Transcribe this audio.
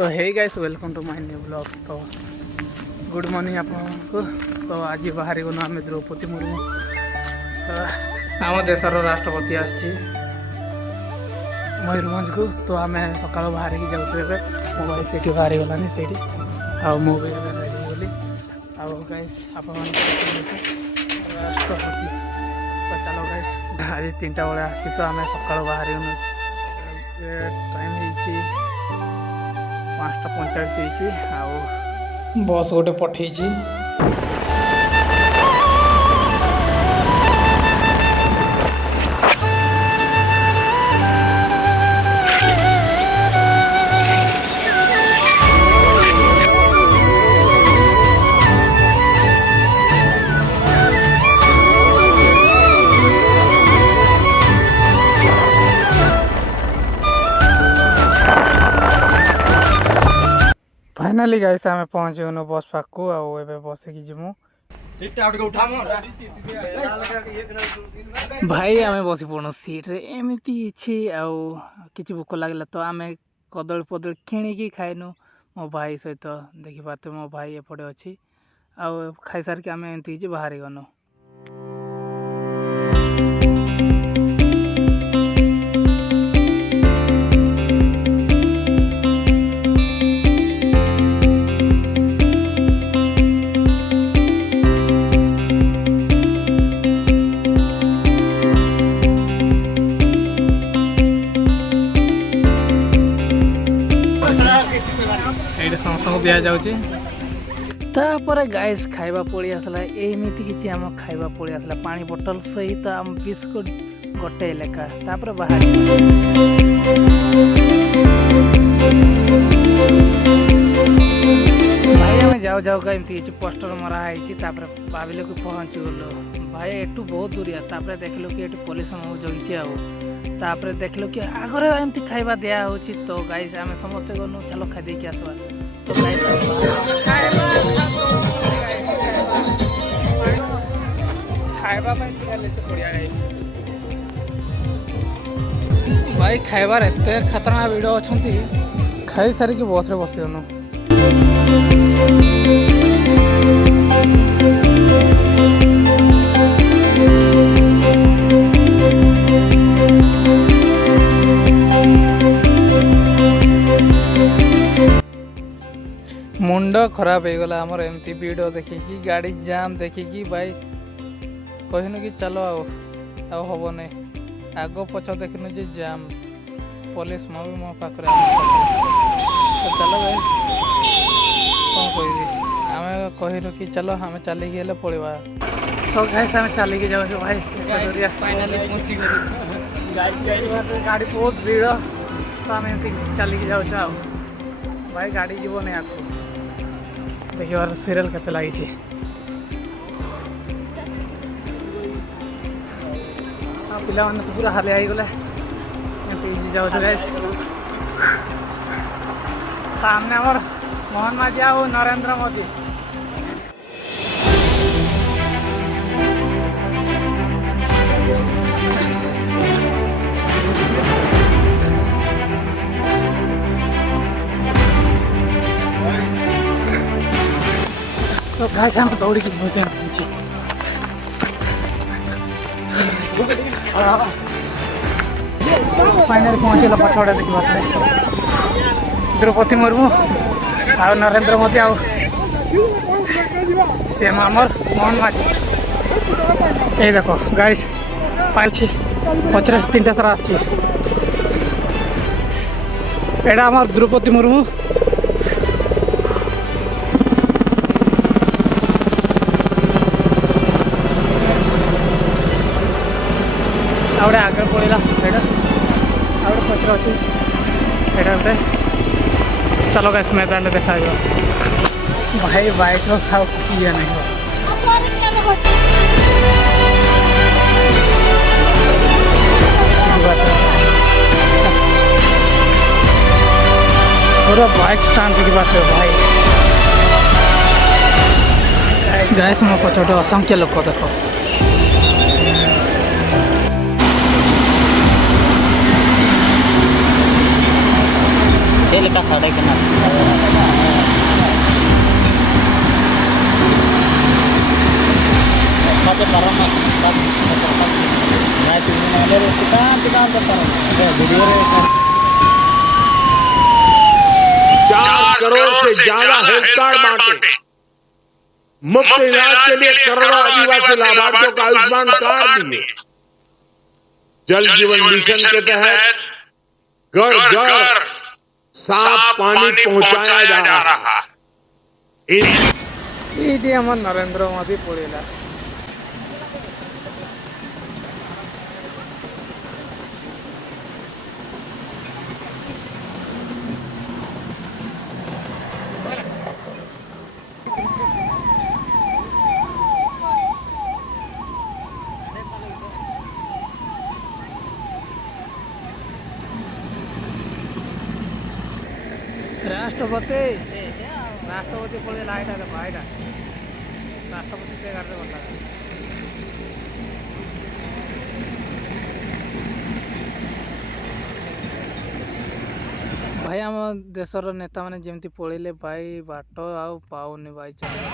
तो hey guys welcome to my new blog. तो good morning आपको। तो आज बाहरी गलु आम द्रौपदी मुर्मू आम देशर राष्ट्रपति आसी मयूरभंज को। तो आम सका बाहर जाऊँ मो भाई से बाहरी गलानी से भी रेडी गली गाइस आप राष्ट्रपति। तो चलो गाइस आज 3टा बेले आसी तो आम सका बाहरी गलु टाइम 5:45 आउ बस गोटे पठेची। फाइनाली गाइस आम पहुँच गलु बस पाक को बसिकी जीमु भाई आम बस पड़ू सीट्रे एमती इच्छी कि भोक लगे तो आम कदली पदली किणिकी खाइनु मो भाई सहित देखी पारे मो भाई एपटे अच्छी आउ खाई सारिक आम एमती बाहरी गनु। समस्त दि जाऊँगी तापर गाइस खाइबा पड़ी आसला एमती किसी आम खाइबा पड़ी आसला पानी बोतल सहित आम बिस्कुट गोटे लेखा तापर बाहर भाई आम जाऊ जाऊ का एमती पोस्टर मरा है भाविल कि पहुँची गलु भाई एटू बहुत दूरिया तापर देखल कि पुलिस जगी आउे देखल कि आगर एमती खाइबा दिया हो। तो गाइस आम समस्ते गलु चलो खाई देकी आसवा। तो खाइबा भाई खाइबार एते खतरनाक भिड़ अच्छा खाई सारिक बस रे बसगनु। मुंड खराब हो गला आमर एमती भिड़ देखिकी गाड़ी जाम देखिकी भाई कहनु कि चलो आउ हम नहीं आग पछ देखनु जे जाम पुलिस मो पाखे तो चलो भाई कौन कह आम कहनु कि चलो आम चलिकी पड़वा। तो गैस आम चलिकी जाऊँ भाई गाड़ी बहुत भिड़ तो आम एमती चलिकी जाऊँ भाई गाड़ी जीव नहीं आगे देखिए सीरियल केते लगी पिला तो पूरा हालिया गले जाऊँ गाइस सामने आमर मोहन माझी और नरेंद्र मोदी। तो गाइस हम दौड़ी की सोचे फाइनल पहुँचे पछड़ा देखी द्रौपदी मुर्मू आ नरेंद्र मोदी आ सीएम आमर मोहन माझी। ये देखो गाइस पाई पचर 3टा सारा आम द्रौपदी मुर्मू आउे आगे पड़ा आउे पचर अच्छी गोटे चलो गैस मैदान में देखा भाई बाइक खाओ किसी ये नहीं पूरा बाइक स्टैंड की बात है भाई। गैस में पछोटे असंख्य लोक देख लेका साड़े के ना मत परमास तब मैं तीन महीने रे कितना करता हूं वीडियो रे 4 करोड़ से ज्यादा हेल्थ कार्ड बांटे। मुफ्त इलाज के लिए करोड़ों आदिवासी लाभार्थियों को आयुष्मान कार्ड दिए। जल जीवन मिशन के तहत घर घर साफ पानी पहुंचाया जा रहा है। এইটি আমার নরেন্দ্র মোদী পড়িলা ରାଷ୍ଟ୍ରପତି ରାଷ୍ଟ୍ରପତି ପଳେଇଲା ଏଇଟା ଦେଖ ଏଇଟା ରାଷ୍ଟ୍ରପତି ସେ ଗାଡ଼ିରେ ଗଲା ଭାଇ ଆମ ଦେଶର ନେତାମାନେ ଯେମିତି ପଳେଇଲେ ଭାଇ ବାଟ ଆଉ ପାଉନି ଭାଇ ଚାଲିବା